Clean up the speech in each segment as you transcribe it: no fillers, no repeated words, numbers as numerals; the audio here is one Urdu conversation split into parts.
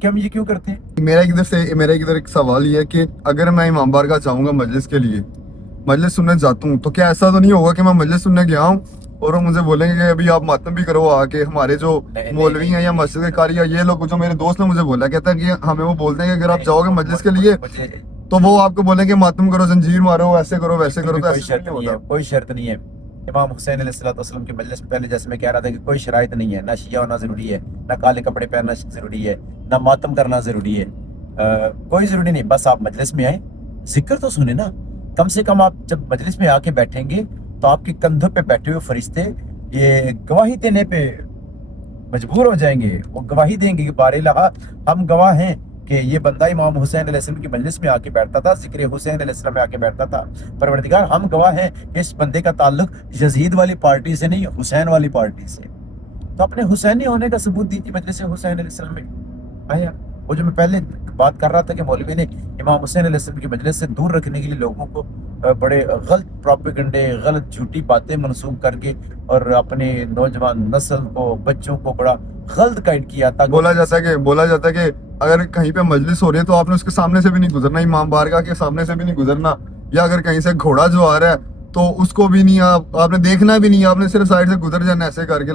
کہ ہم یہ کیوں کرتے ہیں؟ میرا ایک ادھر ایک سوال یہ ہے کہ اگر میں امام بارگاہ جاؤں گا مجلس کے لیے، مجلس سننے جاتا ہوں، تو کیا ایسا تو نہیں ہوگا کہ میں مجلس سننے گیا ہوں اور وہ مجھے بولیں گے کہ ابھی آپ ماتم بھی کرو آ کے؟ ہمارے جو مولوی ہیں یا مسجد کے قاری یا یہ لوگ، جو میرے دوست نے مجھے بولا، کہتا ہے کہ ہمیں وہ بولتے ہیں کہ اگر آپ جاؤ گے مجلس کے لیے تو وہ آپ کو بولیں کہ ماتم کرو، زنجیر مارو، ایسے کرو ویسے کرو. تو کوئی ایسا شرط نہیں نہیں ہے، ہوتا. کوئی شرط نہیں ہے. امام حسین علیہ الصلوۃ والسلام کے مجلس میں پہلے جیسے میں کہہ رہا تھا کہ کوئی شرائط نہیں ہے، نہ شیعہ ہونا ضروری ہے، نہ کالے کپڑے پہننا ضروری ہے، نہ ماتم کرنا ضروری ہے، کوئی ضروری نہیں. بس آپ مجلس میں آئیں، ذکر تو سنیں نا. کم سے کم آپ جب مجلس میں آ کے بیٹھیں گے تو آپ کے کندھوں پہ بیٹھے ہوئے فرشتے یہ گواہی دینے پہ مجبور ہو جائیں گے. وہ گواہی دیں گے کہ بارے لہا ہم گواہ ہیں کہ یہ بندہ امام حسین علیہ السلام کی مجلس میں آ کے بیٹھتا تھا، ذکر حسین علیہ السلام میں آ کے بیٹھتا تھا. پروردگار ہم گواہ ہیں کہ اس بندے کا تعلق یزید والی پارٹی سے نہیں، حسین والی پارٹی سے. تو اپنے حسینی ہونے کا ثبوت دیجیے مجلس حسین علیہ السلام میں آیا. وہ جو میں پہلے بات کر رہا تھا کہ مولوی نے امام حسین علیہ السلام کی مجلس سے دور رکھنے کے لیے لوگوں کو بڑے غلط پروپیگنڈے، غلط جھوٹی باتیں منسوخ کر کے اور اپنے نوجوان نسل کو، بچوں کو بڑا غلط گائیڈ کیا. بولا جاتا ہے کہ اگر کہیں پہ مجلس ہو رہی ہے تو آپ نے اس کے سامنے سے بھی نہیں گزرنا، امام بارگاہ کے سامنے سے بھی نہیں گزرنا، یا اگر کہیں سے گھوڑا جو آ رہا ہے تو اس کو بھی نہیں آپ نے دیکھنا بھی نہیں، آپ نے صرف سائڈ سے گزر جانا ایسے کر کے.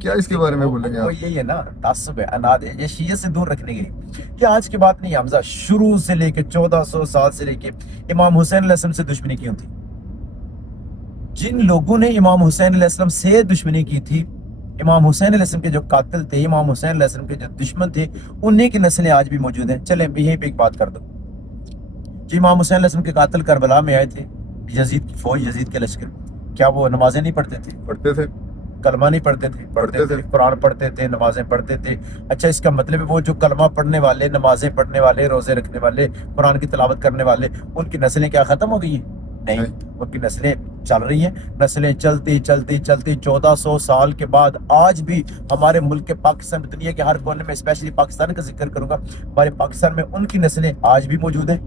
کیا اس کے بارے میں بولیں گے آپ؟ یہی ہے نا، تعصب ہے، اناد ہے، یہ شیعہ سے دور رکھنے کے لیے. یہ آج کی بات نہیں حمزہ، شروع سے لے کے 1400 سال سے لے کے امام حسین علیہ السلام سے دشمنی کیوں تھی؟ جن لوگوں نے امام حسین علیہ السلام سے دشمنی کی تھی، امام حسین علیہ السلام کے جو قاتل تھے، امام حسین علیہ السلام کے جو دشمن تھے، انہیں کی نسلیں آج بھی موجود ہیں. چلیں یہیں پہ ایک بات کر دو. جو امام حسین علیہ السلام کے قاتل کربلا میں آئے تھے، یزید کی فوج، یزید کے لشکر، کیا وہ نمازیں نہیں پڑھتے تھے؟ پڑھتے تھے. کلمہ نہیں پڑھتے تھے؟ پڑھتے تھے. قرآن پڑھتے تھے، نمازیں پڑھتے تھے. اچھا، اس کا مطلب ہے وہ جو کلمہ پڑھنے والے، نمازیں پڑھنے والے، روزے رکھنے والے، قرآن کی تلاوت کرنے والے، ان کی نسلیں کیا ختم ہو گئی ہیں؟ نہیں، ان کی نسلیں چل رہی ہیں. نسلیں چلتی 1400 سال کے بعد آج بھی ہمارے ملک کے پاکستان، دنیا کے ہر کونے میں، اسپیشلی پاکستان کا ذکر کروں گا، ہمارے پاکستان میں ان کی نسلیں آج بھی موجود ہیں.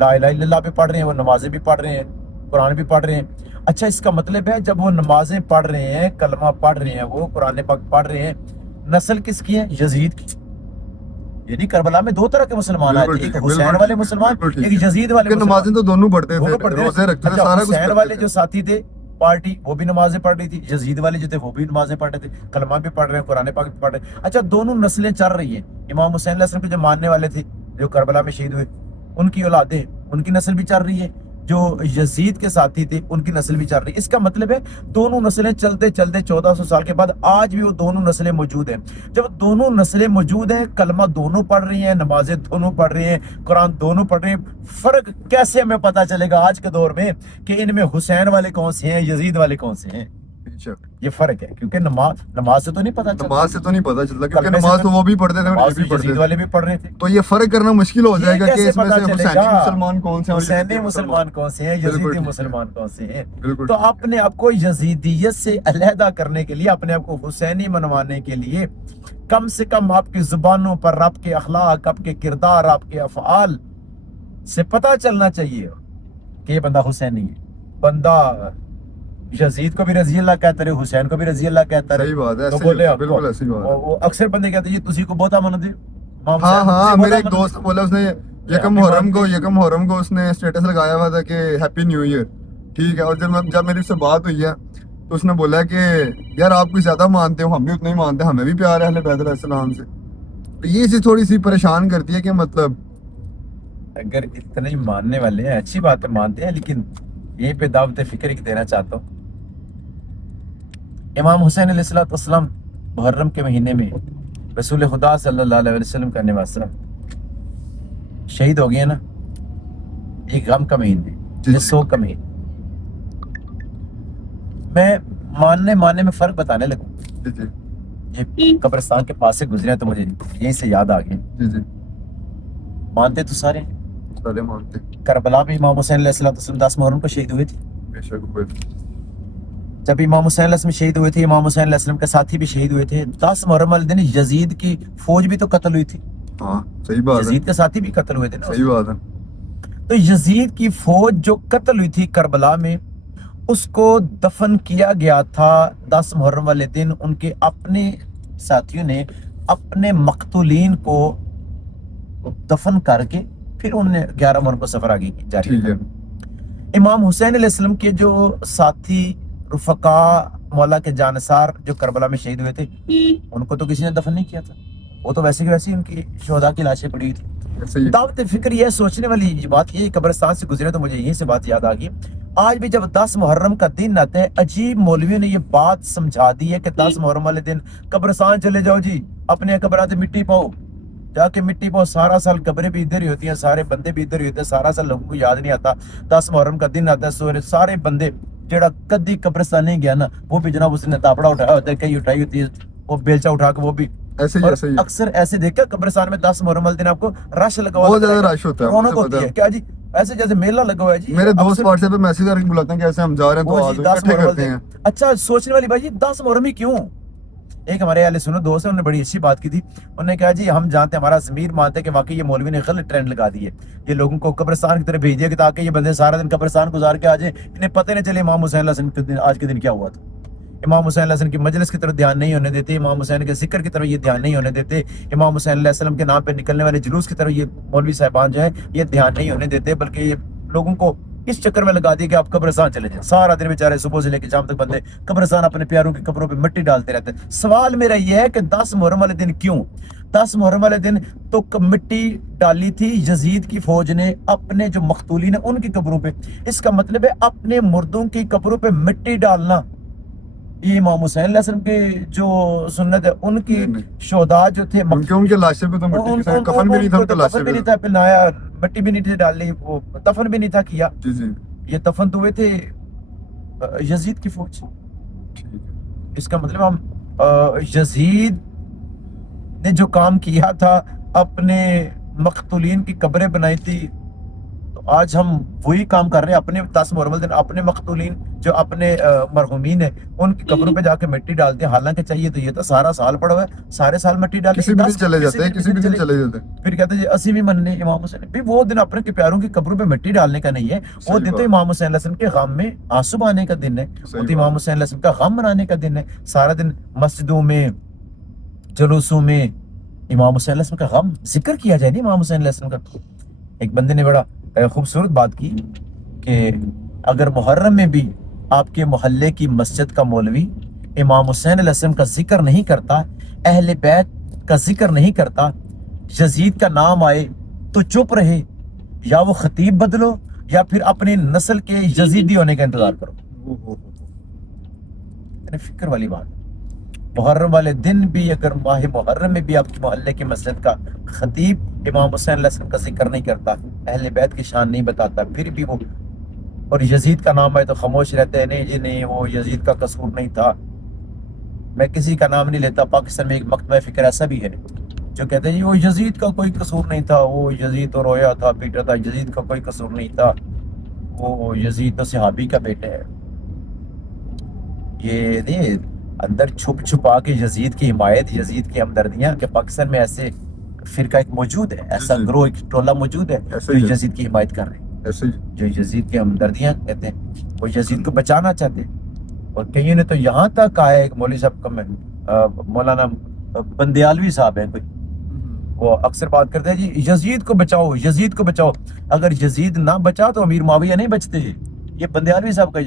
لا الہ الا اللہ بھی پڑھ رہے ہیں، وہ نمازیں بھی پڑھ رہے ہیں، قرآن بھی پڑھ رہے ہیں. اچھا، اس کا مطلب ہے جب وہ نمازیں پڑھ رہے ہیں، کلمہ پڑھ رہے ہیں، وہ قرآن پاک پڑھ رہے ہیں، نسل کس کی ہے؟ یزید کی. یعنی کربلا میں دو طرح کے مسلمان آئے تھے، ایک حسین والے مسلمان، ایک یزید والے مسلمان. نمازیں تو دونوں پڑھتے تھے، روزے رکھتے تھے، سارا کچھ. حسین والے جو ساتھی تھے پارٹی، وہ بھی نمازیں پڑھ رہی تھی. یزید والے جو تھے وہ بھی نمازیں پڑھ رہے تھے، کلمہ بھی پڑھ رہے ہیں، قرآن پاک بھی پڑھ رہے ہیں. اچھا، دونوں نسلیں چل رہی ہیں. امام حسین علیہ السلام کے جو ماننے والے تھے، جو کربلا میں شہید ہوئے، ان کی اولادیں، ان کی نسل بھی چل رہی ہے. جو یزید کے ساتھی تھے، ان کی نسل بھی چل رہی ہے. اس کا مطلب ہے دونوں نسلیں چلتے 1400 سال کے بعد آج بھی وہ دونوں نسلیں موجود ہیں. جب دونوں نسلیں موجود ہیں، کلمہ دونوں پڑھ رہی ہیں، نمازیں دونوں پڑھ رہی ہیں، قرآن دونوں پڑھ رہے ہیں، فرق کیسے ہمیں پتہ چلے گا آج کے دور میں کہ ان میں حسین والے کون سے ہیں، یزید والے کون سے ہیں؟ یہ فرق ہے، کیونکہ نماز سے تو نہیں پتہ چلتا. نماز سے تو نہیں پتہ چلتا، کیونکہ نماز تو وہ بھی پڑھتے تھے اور یہ بھی پڑھتے یزید تھے، والے بھی پڑھ رہے تھے. تو یہ فرق کرنا مشکل ہو جائے گا کہ اس میں سے حسینی مسلمان کون سے ہیں اور حسینی مسلمان کون سے ہیں، یزیدی مسلمان کون سے ہیں. تو بالکل. اپنے آپ کو یزیدیت سے علیحدہ کرنے کے لیے، اپنے آپ کو حسینی منوانے کے لیے، کم سے کم آپ کی زبانوں پر، آپ کے اخلاق، آپ کے کردار، آپ کے افعال سے پتہ چلنا چاہیے کہ یہ بندہ حسینی ہے. بندہ یزید کو بھی رضی اللہ کہتا رہے، حسین کو بھی رضی اللہ کہتا رہے. صحیح بات ہے، تو بولے آپ بالکل ایسی بات ہے. وہ اکثر بندے کہتے ہیں یہ تسی کو بہت امن دے. ہاں میرے ایک دوست بولا، اس نے یکم محرم کو اس نے اسٹیٹس لگایا ہوا تھا کہ ہیپی نیو ایئر، ٹھیک ہے. اور جب میری اس سے بات ہوئی ہے تو اس نے بولا کہ یار آپ کوئی زیادہ مانتے ہو، ہم بھی اتنا ہی مانتے ہیں، ہمیں بھی پیار ہے اہل بیت علیہ السلام سے. تو یہ چیز تھوڑی سی پریشان کرتی ہے کہ مطلب اگر اتنے ہی ماننے والے ہیں، اچھی بات ہے، مانتے ہیں، لیکن یہیں پہ دعوت فکر ایک دینا چاہتا ہوں. امام حسین علیہ السلام محرم کے مہینے میں رسول خدا صلی اللہ علیہ وسلم کا نواسہ شہید ہو گیا نا. ایک غم کا مہینے، سوگ کا مہینے. میں ماننے میں فرق بتانے لگوں. یہ قبرستان کے پاس سے گزرے تو مجھے یہیں سے یاد آ گیا. مانتے تو سارے مانتے. کربلا میں امام حسین علیہ السلام 10 محرم کو شہید ہوئے تھے. بے شک ہوئے تھے. جب امام حسین علیہ السلام شہید ہوئے تھے، امام حسین علیہ السلام کے ساتھی بھی شہید ہوئے تھے. 10 محرم والے دن یزید کی فوج بھی تو قتل ہوئی تھی. ہاں صحیح بات ہے، یزید کے ساتھی بھی قتل ہوئے تھے نا. صحیح بات ہے. تو یزید کی فوج جو قتل ہوئی تھی کربلا میں، اس کو دفن کیا گیا تھا 10 محرم والے دن. ان کے اپنے ساتھیوں نے اپنے مقتولین کو دفن کر کے پھر انہوں نے 11 محرم کو سفر آگے جاری ٹھیک ہے. کیا. امام حسین علیہ السلام کے جو ساتھی رفقا مولا کے جانثار جو کربلا میں شہید ہوئے تھے ان کو تو کسی نے دفن نہیں کیا تھا, وہ تو ویسے کی ویسے ان کی شہداء کی لاشیں پڑی ہوئی تھی. ایسے ہی دعوت فکر یہ سوچنے والی بات یہ قبرستان سے گزرے تو مجھے یہیں سے بات یاد آ گئی. آج بھی جب 10 محرم کا دن آتا ہے, عجیب مولویوں نے یہ بات سمجھا دی ہے کہ 10 محرم والے دن قبرستان چلے جاؤ جی, اپنے قبرات مٹی پاؤ, جا کے مٹی پاؤ. سارا سال قبریں بھی ادھر ہی ہوتی ہیں, سارے بندے بھی ادھر ہی ہوتے ہیں, سارا سال لوگوں کو یاد نہیں آتا. 10 محرم کا دن آتا ہے, سارے بندے جڑا کدی قبرستان نہیں گیا نا وہ بھی جناب اس نے تاپڑا اٹھایا ہوتا ہے, کہیں اٹھائی ہوتی ہے وہ بیلچا اٹھا کے, وہ بھی ایسے ہی اور ایسے ہی اکثر ایسے دیکھا قبرستان میں 10 محرم والے دن آپ کو رش لگا ہوا بہت ہوتا ہے, زیادہ رش ہوتا ہے, رونق مجھے ہوتی پتا ہے ہے. کیا جی, ایسے جیسے میلہ لگا ہوا ہے جی. میرے دوست اکثر واٹس ایپ پہ میسج کر کے بلاتے ہیں کہ ایسے ہم جا رہے ہیں تو وہ آ جی جاؤ, 10 اکٹھے محرم کرتے والے ہیں. دن. اچھا سوچنے والی بات, جی 10 محرم ہی کیوں؟ ایک ہمارے اہل سنت دوست ہیں, انہوں نے بڑی اچھی بات کی تھی. انہوں نے کہا جی ہم جانتے ہیں, ہمارا ضمیر مانتے ہیں کہ واقعی یہ مولوی نے غلط ٹرینڈ لگا دی ہے, یہ لوگوں کو قبرستان کی طرف بھیج دیا کہ تاکہ یہ بندے سارا دن قبرستان گزار کے آ جائیں, انہیں پتہ نہیں چلے امام حسین علیہ السلام کے دن آج کے دن کیا ہوا تھا. امام حسین علیہ السلام کی مجلس کی طرف دھیان نہیں ہونے دیتے, امام حسین کے ذکر کی طرف یہ دھیان نہیں ہونے دیتے, امام حسین علیہ السلام کے نام پہ نکلنے والے جلوس کی طرف یہ مولوی صاحبان جو ہیں یہ دھیان نہیں ہونے دیتے, بلکہ یہ لوگوں کو اس چکر میں لگا دیا کہ آپ قبرستان چلے جائیں. سارا دن بیچارے صبح سے لے کے شام تک بندے قبرستان اپنے پیاروں کی قبروں پہ مٹی ڈالتے رہتے ہیں. سوال میرا یہ ہے کہ 10 محرم والے دن کیوں؟ 10 محرم والے دن تو مٹی ڈالی تھی یزید کی فوج نے اپنے جو مقتولین ہیں ان کی قبروں پہ. اس کا مطلب ہے اپنے مردوں کی قبروں پہ مٹی ڈالنا یہ امام حسین علیہ السلام کے جو سنت ہے, ان کی شہداء جو تھے ان کے لاشیں پہ تو مٹی کی طرح کفن بھی نہیں تھا, ان کے لاشیں کفن بھی پہ نہیں تھا پہنایا, مٹی بھی نہیں تھی ڈالی, وہ دفن بھی نہیں تھا کیا. جی جی یہ دفن تو ہوئے تھے یزید کی فوج. ٹھیک ہے. اس کا مطلب ہم یزید نے جو کام کیا تھا, اپنے مقتولین کی قبریں بنائی تھی, تو آج ہم وہی کام کر رہے ہیں. اپنے 10 محرم دن اپنے مقتولین جو اپنے مرحومین ہیں ان کی قبروں پہ جا کے مٹی ڈالتے ہیں, حالانکہ چاہیے تو یہ تو سارا سال پڑا ہوا ہے, سارے سال مٹی ڈالیں, کسی بھی دن چلے جاتے ہیں, کسی بھی دن چلے جاتے ہیں. پھر کہتے ہیں جی اسی بھی مننے امام حسین بھی, وہ دن اپنے کے پیاروں کی قبروں پہ مٹی ڈالنے کا نہیں ہے, وہ دن تو امام حسین علیہ السلام کے غم میں آنسو بہانے کا دن ہے, وہ تو امام حسین علیہ السلام کا غم منانے کا دن ہے. سارا دن مسجدوں میں جلوسوں میں امام حسین علیہ السلام کا غم ذکر کیا جائے. نہیں امام حسین علیہ السلام کا. ایک بندے نے بڑا خوبصورت بات کی کہ اگر محرم میں بھی آپ کے محلے کی مسجد کا مولوی امام حسین علیہ السلام کا ذکر نہیں کرتا, اہل بیت کا ذکر نہیں کرتا, یزید کا نام آئے تو چپ رہے, یا وہ خطیب بدلو یا پھر اپنی نسل کے یزیدی ہونے کا انتظار کرو. فکر والی بات. محرم والے دن بھی اگر ماہ محرم میں بھی آپ کے محلے کی مسجد کا خطیب امام حسین علیہ السلام کا ذکر نہیں کرتا, اہل بیت کی شان نہیں بتاتا, پھر بھی وہ اور یزید کا نام آئے تو خاموش رہتے ہیں, نہیں جی نہیں وہ یزید کا قصور نہیں تھا. میں کسی کا نام نہیں لیتا, پاکستان میں ایک مکتبہ فکر ایسا بھی ہے جو کہتے ہیں جی وہ یزید کا کوئی قصور نہیں تھا, وہ یزید تو رویا تھا, پیٹا تھا, یزید کا کوئی قصور نہیں تھا, وہ یزید تو صحابی کا بیٹا ہے. یہ نہیں اندر چھپ چھپا کے یزید کی حمایت, یزید کی ہمدردیاں, کہ پاکستان میں ایسے فرقہ ایک موجود ہے, ایسا گروہ ایک ٹولہ موجود ہے جو یزید کی حمایت کر رہے ہیں, جو یزید کی ہمدردیاں کہتے ہیں, وہ یزید کو بچانا چاہتے ہیں. اور کئیوں نے تو یہاں تک کہا ہے, مولوی صاحب کا مولانا بندیالوی صاحب ہیں کوئی, وہ اکثر بات کرتے ہیں جی یزید کو بچاؤ, یزید کو بچاؤ. اگر یزید نہ بچا تو امیر معاویہ نہیں بچتے. یہ بندیالوی صاحب کا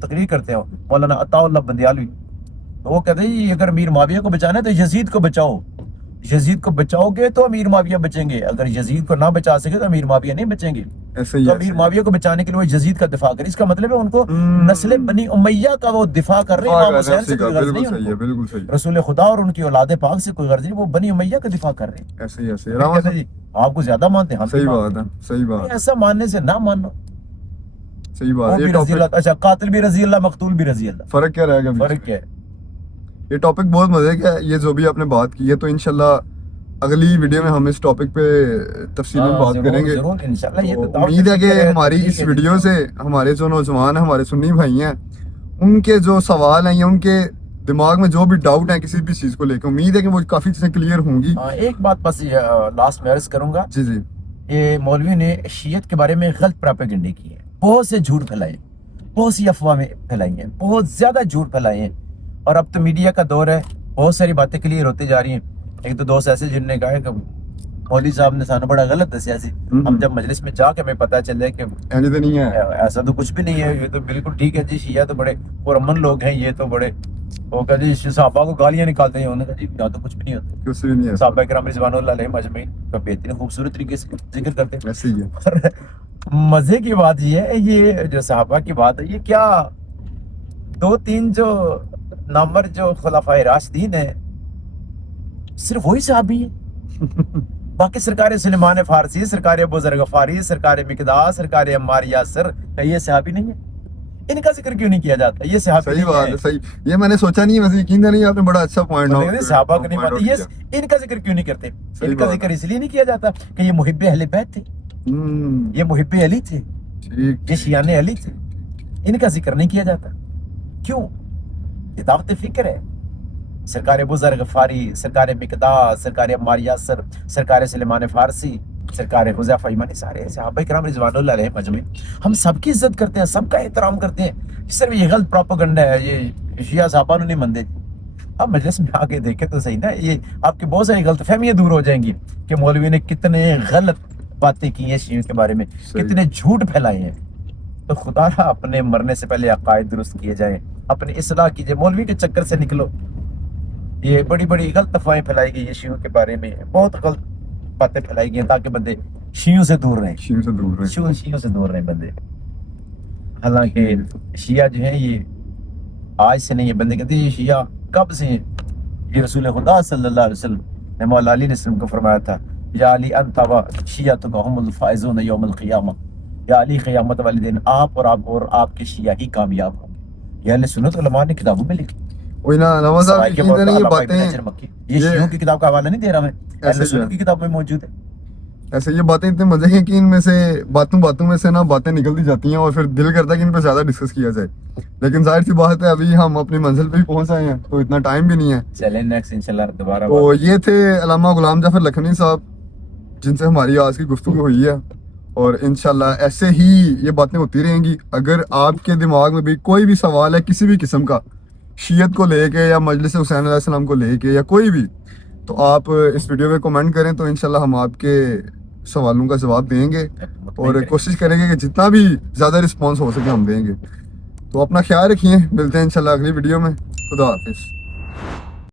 تقریر کرتے ہیں مولانا عطا اللہ بندیالوی, تو وہ کہتے ہیں جی اگر امیر معاویہ کو بچانا ہے تو یزید کو بچاؤ, یزید کو بچاؤ گے تو امیر معاویہ بچیں گے, اگر یزید کو نہ بچا سکے تو امیر معاویہ نہیں بچیں گے. تو امیر معاویہ کو بچانے کے لیے وہ یزید کا دفاع کرے. اس کا مطلب ہے ان کو نسل بنی امیہ کا وہ دفاع کر رہے ہیں, امام حسین سے کوئی غرض نہیں ان کو, رسول خدا اور ان کی اولاد پاک سے کوئی غرض نہیں, وہ بنی امیہ کا دفاع کر رہے ہیں. ایسے ہی ایسے جی آپ کو زیادہ مانتے ہیں, صحیح بات ہے, صحیح بات. ایسا ماننے سے نہ مانو, صحیح بات. وہ بھی رضی اللہ, اچھا قاتل بھی رضی اللہ, مقتول بھی رضی اللہ, فرق کیا رہے گا؟ فرق کیا ہے؟ یہ ٹاپک بہت مزے کا ہے, یہ جو بھی آپ نے بات کی ہے, تو انشاءاللہ اگلی ویڈیو میں ہم اس ٹاپک پہ تفصیل میں بات کریں گے. امید ہے کہ ہماری اس ویڈیو سے ہمارے جو نوجوان ہیں, ہمارے سنی بھائی ہیں, ان کے جو سوال ہیں یا ان کے دماغ میں جو بھی ڈاؤٹ ہیں کسی بھی چیز کو لے کے, امید ہے کہ وہ کافی چیزیں کلیئر ہوں گی. ایک بات بس لاسٹ میں عرض کروں گا. جی جی. یہ مولوی نے شیعت کے بارے میں غلط پراپیگنڈے کی ہے, بہت سے جھوٹ پھیلائے, بہت سی افواہیں پھیلائی ہیں, بہت زیادہ جھوٹ پھیلائے ہیں. اور اب تو میڈیا کا دور ہے, بہت ساری باتیں کلیئر ہوتی جا رہی ہیں. ایک تو دوست ایسے جن نے کہا کہ مولوی صاحب نے سانو بڑا غلط دسیا سی. ہم جب مجلس میں جا کے ہمیں پتہ چلے کہ ایسے تو نہیں ہے. ایسا تو کچھ بھی نہیں ہے, یہ تو بالکل ٹھیک ہے جی, شیعہ تو بڑے پرامن لوگ ہیں, یہ تو بڑے وہ کہ جی صحابہ کو گالیاں نکالتے ہیں, انہوں نے کہا جی یہاں تو کچھ بھی نہیں ہوتا, کچھ بھی نہیں ہے. صحابہ کرام رضوان اللہ علیہم اجمعین کا بہترین خوبصورت طریقے سے ذکر کرتے ہیں. ایسے ہی ہے. اور مزے کی بات یہ ہے, یہ جو صحابہ کی بات ہے, یہ کیا 2-3 جو نامور جو خلفائے راشدین ہیں صرف وہی صحابی ہیں. باقی سرکار سلیمان فارسی, سرکار ابو ذر غفاری, سرکار مقداد, سرکار عمار یاسر, یہ صحابی نہیں ہے؟ ان کا ذکر کیوں نہیں کیا جاتا؟ یہ صحابی صحیح بات ہے. صحیح, یہ میں نے سوچا نہیں, ویسے یقین تھا نہیں, آپ نے بڑا اچھا پوائنٹ آؤٹ. صحابہ کا نہیں پاتے, یہ ان کا ذکر کیوں نہیں کرتے؟ ان کا ذکر اس لیے نہیں کیا جاتا کہ یہ محب اہل بیت تھے, یہ محب علی تھے, یہ شیعان علی تھے. ان کا ذکر نہیں کیا جاتا کیوں؟ یہ دعوت فکر ہے. سرکار ابو ذر غفاری, سرکار مقداد, سرکار عمار یاسر, سرکار سلیمان فارسی, سرکار حذیفہ یمانی, سارے صحابہ کرام رضوان اللہ علیہم اجمعین, ہم سب کی عزت کرتے ہیں, سب کا احترام کرتے ہیں. صرف یہ غلط پروپیگنڈا ہے, یہ شیعہ صحابہ نہیں مندے. اب مجلس میں آ کے دیکھیں تو صحیح نا, یہ آپ کی بہت ساری غلط فہمیاں دور ہو جائیں گی کہ مولوی نے کتنے غلط باتیں کی ہیں شیعوں کے بارے میں, کتنے جھوٹ پھیلائے ہیں. تو خدا را اپنے مرنے سے پہلے عقائد درست کیے جائیں, اپنی اصلاح کیجئے, مولوی کے چکر سے نکلو. یہ بڑی بڑی غلط افواہیں پھیلائی گئی ہیں شیعوں کے بارے میں, بہت غلط باتیں پھیلائی گئی ہیں تاکہ بندے شیعوں سے دور رہیں, شیعوں سے دور رہیں, شیعوں سے دور رہیں بندے. حالانکہ شیعہ جو ہیں یہ آج سے نہیں ہے. بندے کہتے ہیں یہ شیعہ کب سے ہیں؟ یہ رسول خدا صلی اللہ علیہ وسلم نے مولا علی نے وسلم کو فرمایا تھا, یا علی انت و شیعتک هم الفائزون یوم القیامہ, یا علی قیامت والے دن آپ اور آپ کے شیعہ ہی کامیاب ہوں گے. یہ اہل سنت علماء نے کتابوں میں لکھی. وہی نا نواز صاحب, یقین تھا نہیں یہ باتیں, یہ شیعوں کی کتاب کا حوالہ نہیں دے رہا میں, اہل سنت کی کتاب میں موجود ہے. ایسے یہ باتیں اتنے مزے ہیں کہ ان میں سے باتوں میں سے نا باتیں نکلتی جاتی ہیں, اور پھر دل کرتا ہے کہ ان پہ زیادہ ڈسکس کیا جائے. لیکن ظاہر سی بات ہے ابھی ہم اپنی منزل پہ ہی پہنچ آئے ہیں, تو اتنا ٹائم بھی نہیں ہے. چلیں نیکسٹ انشاءاللہ دوبارہ. تو یہ تھے علامہ غلام جعفر لکھنوی صاحب, جن سے ہماری آج کی گفتگو ہوئی ہے, اور انشاءاللہ ایسے ہی یہ باتیں ہوتی رہیں گی. اگر آپ کے دماغ میں بھی کوئی بھی سوال ہے کسی بھی قسم کا, شیعت کو لے کے یا مجلس حسین علیہ السلام کو لے کے یا کوئی بھی, تو آپ اس ویڈیو میں کمنٹ کریں, تو انشاءاللہ ہم آپ کے سوالوں کا جواب دیں گے, اور کوشش کریں گے کہ جتنا بھی زیادہ رسپانس ہو سکے ہم دیں گے. تو اپنا خیال رکھیے, ملتے ہیں انشاءاللہ اگلی ویڈیو میں. خدا حافظ.